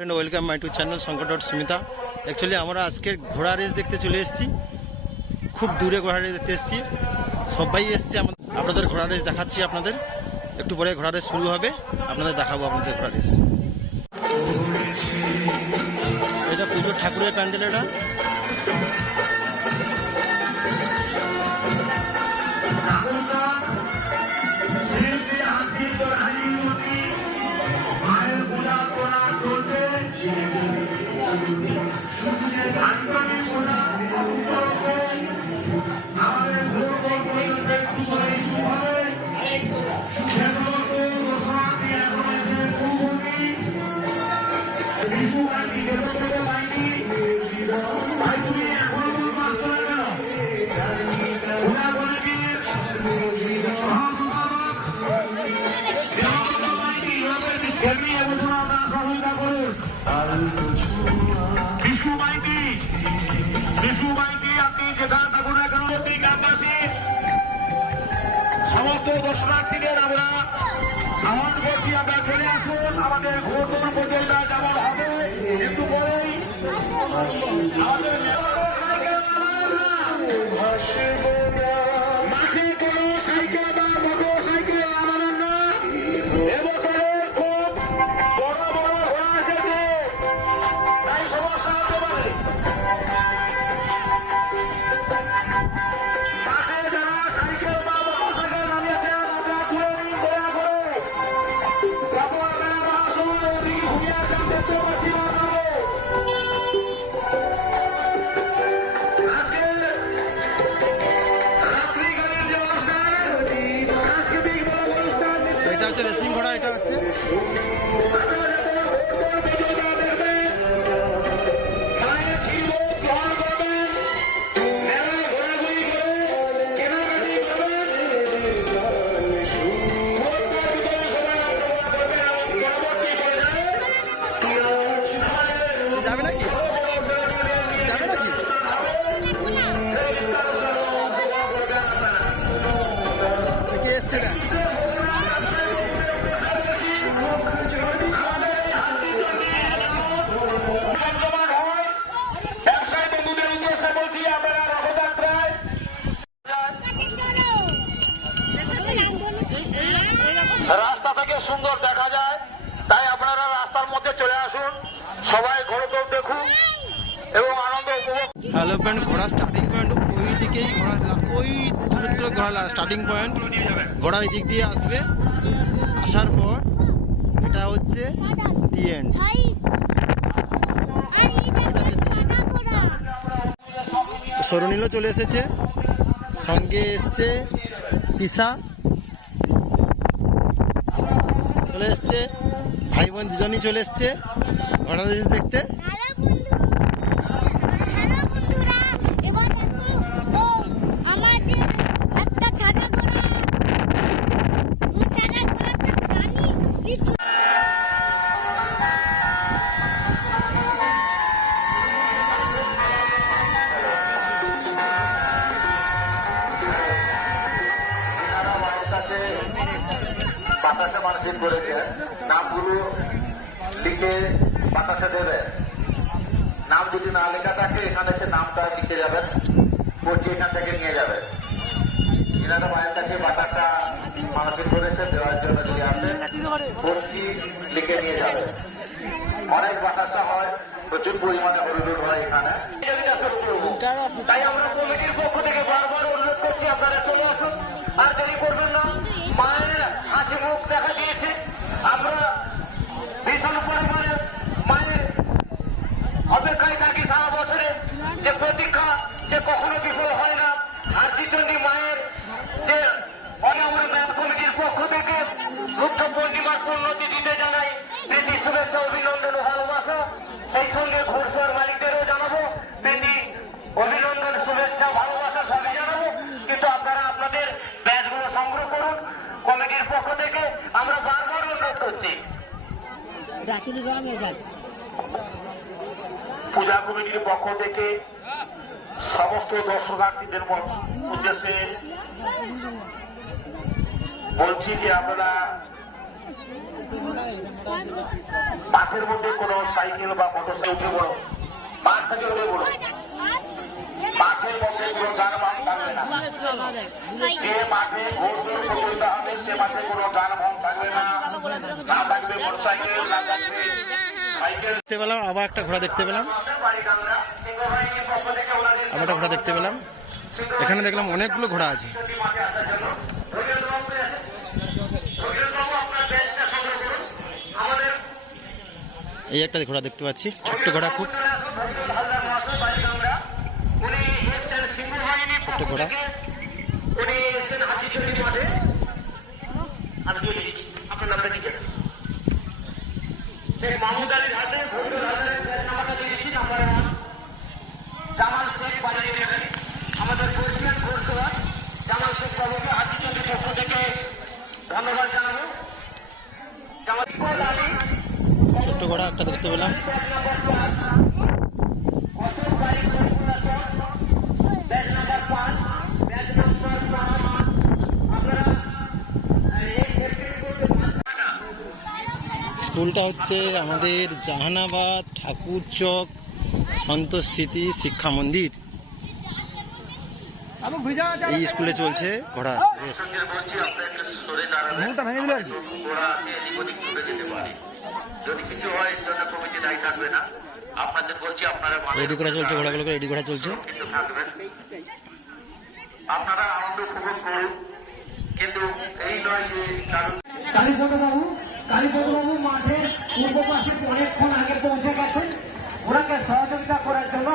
Welcome my to channel Shankar dot Sumita. Actually আমরা আজকের ঘোড়া রেস দেখতে চলে এসেছি, খুব দূরে ঘোড়া রেস দেখতে এসেছি, সবাই এসছে। আপনাদের ঘোড়া রেস দেখাচ্ছি। আপনাদের একটু পরে ঘোড়া রেস শুরু হবে, আপনাদের দেখাবো আপনাদের ঘোড়া রেস। এটা পুজোর ঠাকুরের প্যান্ডেল। এটা সমস্ত দর্শনার্থীদের আমরা আহ্বান করছি, আপনারা চলে আসুন। আমাদের ঘোড়দৌড় প্রতিযোগিতা যেমন হবে একটু পরেই মাঠে কোনো সাইকেল বা মোটর সাইকেল নামানোর না। এবছরে খুব বড় বড় ঘোড়া এসেছে, তাই সমস্যা হতে পারে। এটা হচ্ছে রেসিং ঘোড়া। এটা হচ্ছে যাবে নাকি যাবে নাকি কে এসছে না? রাস্তা থেকে সুন্দর দেখা যায়, তাই আপনারা রাস্তার মধ্যে চলে আসুন, সবাই ঘোড়দৌড় দেখুন এবং আনন্দ উপভোগ। হ্যালো ফ্রেন্ড, ঘোড়া স্টার্টিং পয়েন্ট ওই দিকেই, ঘোড়া ওই দূরত্ব ঘোড়া স্টার্টিং পয়েন্ট। ঘোড়া ওই দিক দিয়ে আসবে, আসার পর এটা হচ্ছে দি এন্ড। সরুনীলও চলে এসেছে, সঙ্গে এসছে পিসা চলে এসছে, ভাই বোন দুজনই চলে এসছে ঘোড়া রেস দেখতে। বাতাসে মানসিক করেছে, নামগুলো লিখে বাতাসে দেবে। নাম যদি না লেখা থাকে এখানে সে নামটা লিখে যাবেন, পড়ছি এখান থেকে নিয়ে যাবেন। এনারা মায়ের কাছে বাতাসটা মানসিক করেছে, দেওয়ার জন্য যদি আসে পড়ছি লিখে নিয়ে যাবে। অনেক বাতাসা হয়, প্রচুর পরিমাণে হরিদুর হয় এখানে। তাই আমরা কমিটির পক্ষ থেকে বারবার অনুরোধ করছি, আপনারা চলে আসুন, আর দেরি করবেন না। মায়ের হাসি মুখ দেখা দিয়েছে, আমরা ভীষণ পরিমাণে মায়ের অপেক্ষায় থাকি সারা বছরে, যে প্রতীক্ষা যে কখনো বিফল হয় না। আর চিচন্ডী মায়ের যে আমরা ব্যাংক কমিটির পক্ষ থেকে রুদ্ধ পূর্ণিমার উন্নতি দিতে জানাই প্রীতি শুভেচ্ছা, অভিনন্দন ও ভালোবাসা। সেই সঙ্গে ঘোড়সওয়ার মালিকদেরও জানাবো প্রীতি, অভিনন্দন, শুভেচ্ছা, ভালোবাসা সবই জানাবো। কিন্তু আপনারা আপনাদের ব্যাচগুলো সংগ্রহ করুন। কমিটির পক্ষ থেকে আমরা বারবার অনুরোধ করছি। পূজা কমিটির পক্ষ থেকে সমস্ত দর্শনার্থীদের উদ্দেশ্যে বলছি যে আপনারা মাঠের মধ্যে কোনো সাইকেল বা মোটরসাইকেল উঠে পড়ো, মাঠ থেকে উঠে পড়ো। মাঠের মধ্যে কোনো যানবাহন থাকবে না। যে মাঠে ঘোড়দৌড় প্রতিযোগিতা হবে সে মাঠে কোনো যানবাহন থাকবে না, না থাকবে মোটরসাইকেল, না থাকবে সাইকেল। দেখতে পেলাম আবার একটা ঘোড়া দেখতে পেলাম, আবার একটা ঘোড়া দেখতে পেলাম। এখানে দেখলাম অনেকগুলো ঘোড়া আছে। এই একটা ঘোড়া দেখতে পাচ্ছি, ছোট্ট ঘোড়া, খুব ছোট্ট ঘোড়া। মাহমুদ আলীর হাতে জামাল শেখ বানিয়ে দেবেন আমাদের প্রেসিডেন্ট ঘোষণা। জামাল শেখ বাবুকে হাতিচন্দ্রের পক্ষ থেকে ধন্যবাদ জানাবো। ছোট্ট ঘোড়া একটা দেখতে পেলাম। স্কুলটা হচ্ছে আমাদের জাহানাবাদ ঠাকুর চক সন্তোষ স্মৃতি শিক্ষা মন্দির। এই স্কুলে চলছে ঘোড়া রেস। যদি কিছু হয় জন্য কমিটি দায়ী থাকবে না। আপনাদের বলছি আপনারা রেডি করা চলছে, ঘোড়াগুলোকে রেডি করা চলছে। কিন্তু থাকবেন, আপনারা আনন্দ উপভোগ করুন, কিন্তু এই নয় যে কালীপদবাবু মাঠে পূর্ব পাশে অনেকক্ষণ আগে পৌঁছে গেছেন। ওনাকে সহযোগিতা করার জন্য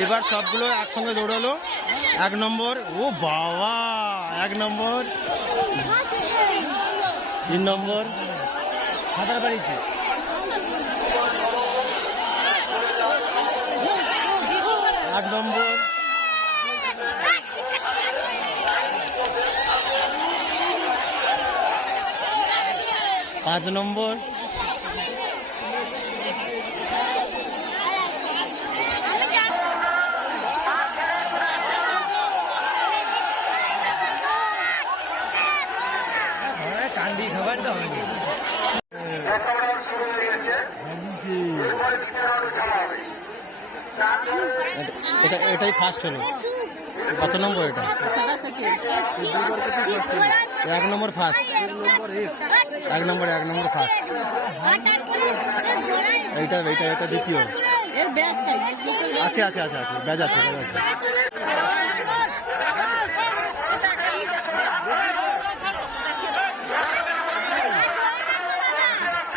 এইবার সবগুলো একসঙ্গে দৌড়ালো। 1 নম্বর, ও বাবা, 1 নম্বর, 3 নম্বর, 8 নম্বর, 5 নম্বর, শুরু হয়ে গেছে। এরপরে দ্বিতীয় রাউন্ড খেলা হবে। এটাই ফার্স্ট হলো। কত নম্বর এটা? 1 নম্বর ফার্স্ট। 1 নম্বর ফার্স্ট। এইটা দ্বিতীয়। আছে ব্যাজ আছে।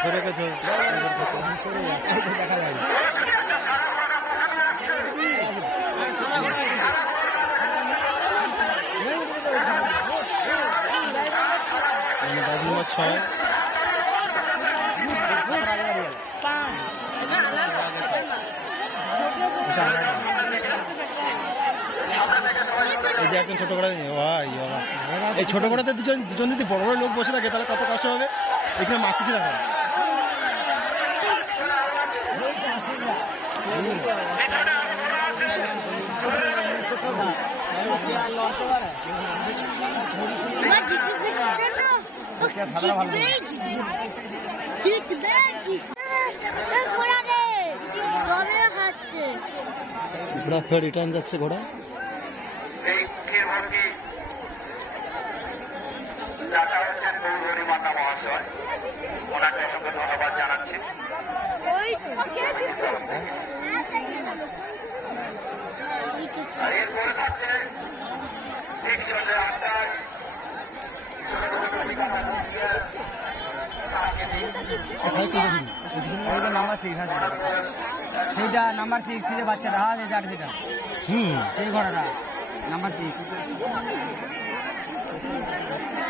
ধরে গেছে দেখা যায়। ব্যাজ নম্বর 6। এই যে একজন ছোট করে এই ছোট করাতে দুজন যদি বড় বড় লোক বসে থাকে তাহলে কত কষ্ট হবে। এখানে মাখিছে দেখা ঘোড়া ফের রিটার্ন যাচ্ছে। ঘোড়া এই মুখের ভর্তি রাজা হচ্ছেন গৌরী মাতা মহাশয়, ওনাকে অসংখ্য ধন্যবাদ জানাচ্ছি। আর এরপরে থাকছে ঠিক সন্ধ্যে 8টায় সেইটা নাম্বার 6 যে বাচ্চাটা হাত যার যেটা সেই ঘোড়াটা নাম্বার 6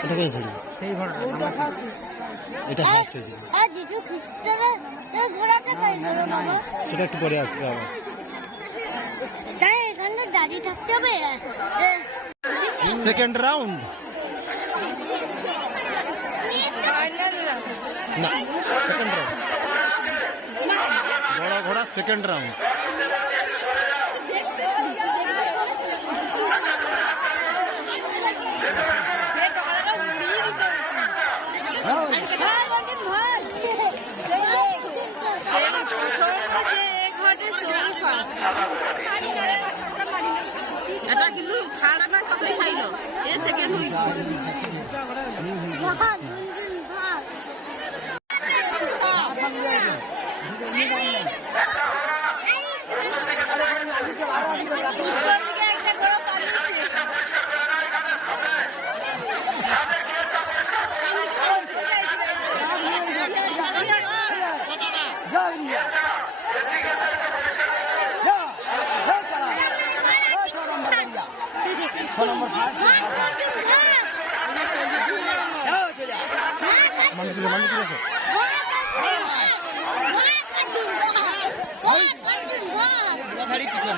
এটা পেয়েছিল, সেই ঘোড়াটা নাম্বার 6 এটা ফার্স্ট হয়েছিল। সেটা একটু পরে আসবে আবার। তাই এখানে দাঁড়িয়ে থাকতে হবে। সেকেন্ড রাউন্ড না, সেকেন্ড রাউন্ড বড় ঘোড়া সেকেন্ড রাউন্ড। এটা কিন্তু থার্ড আনার কথাই খাইলো এ সেকেন্ড হইছে ভাগ গুনগুন ভাগ মানুষ ছিল আছে গাড়ি পিছন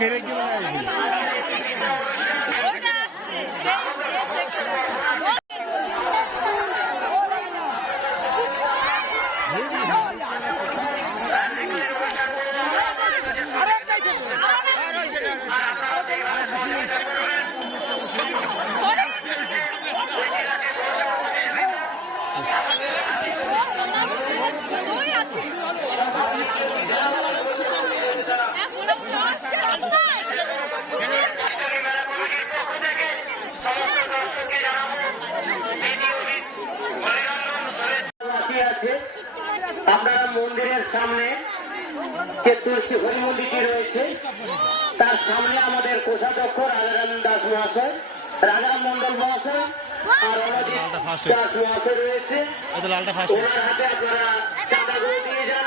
ঘেরে কি মানে আছে আপনারা মন্দিরের সামনে যে তুলসী হরি মন্দিরটি রয়েছে তার সামনে আমাদের কোষাধ্যক্ষ রাজারাম দাস মহাশয় রাজারাম মন্ডল মহাশয় আর রণজিৎ দাস মহাশয় রয়েছে লালটা ফার্স্ট ওনার হাতে আপনারা চাঁদাগুলো দিয়ে যান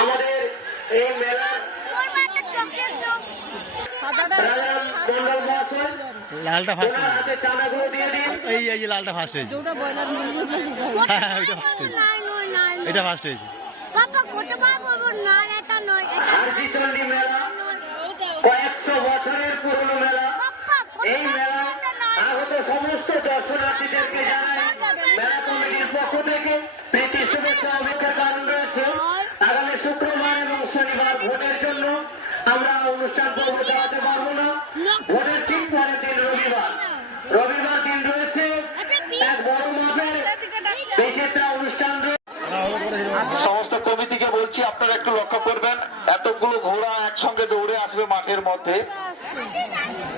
আমাদের এই মেলার রাজারাম মন্ডল মহাশয় লালটা ফার্স্ট ওনার হাতে চাঁদাগুলো দিয়ে দিন এই যে লালটা ফার্স্ট হয়েছে ওটা বয়লার মুরগি হ্যাঁ ওইটা ফার্স্ট হয়েছে এটা ফার্স্ট হয়েছে পাপা কতবার বলবো না এটা নয় এটা আরজি চণ্ডী মেলা নয় কয়েকশো বছরের পুরনো মেলা পাপা এই মেলা আগত সমস্ত দর্শনার্থীদেরকে জানাই মেলা কমিটির পক্ষ থেকে প্রীতি শুভেচ্ছা অপেক্ষার কারণ রয়েছে আগামী শুক্রবার এবং শনিবার ভোটের জন্য আমরা অনুষ্ঠান পর্ব চালাতে পারবো না ভোটের ঠিক পরের দিন রবিবার দিন রয়েছে এক বড় মাপের বিচিত্রা অনুষ্ঠান সমস্ত কমিটিকে বলছি আপনারা একটু লক্ষ্য করবেন এতগুলো ঘোড়া একসঙ্গে দৌড়ে আসবে মাঠের মধ্যে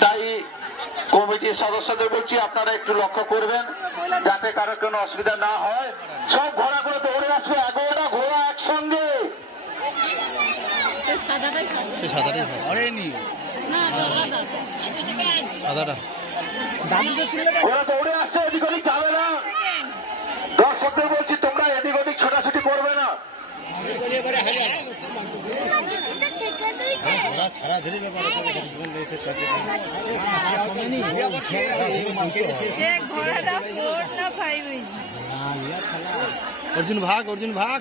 তাই কমিটির সদস্যদের বলছি আপনারা একটু লক্ষ্য করবেন যাতে কারো কোনো অসুবিধা না হয় সব ঘোড়াগুলো দৌড়ে আসবে 11টা ঘোড়া একসঙ্গে সে সাদাটাই ধরেনি সাদাটা ওরা দৌড়ে আসছে এদিক ওদিক যাবে না দর্শকদের বলছি তোমরা এদিক ওদিক ছোটাছুটি করবে না সারা ধরে অর্জুন ভাগ অর্জুন ভাগ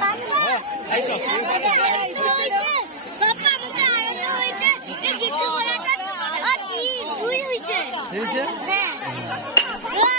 পাপা আমাকে আনন্দ হয়েছে যে জিততে বলাটা আর কি দুই হয়েছে হয়েছে হ্যাঁ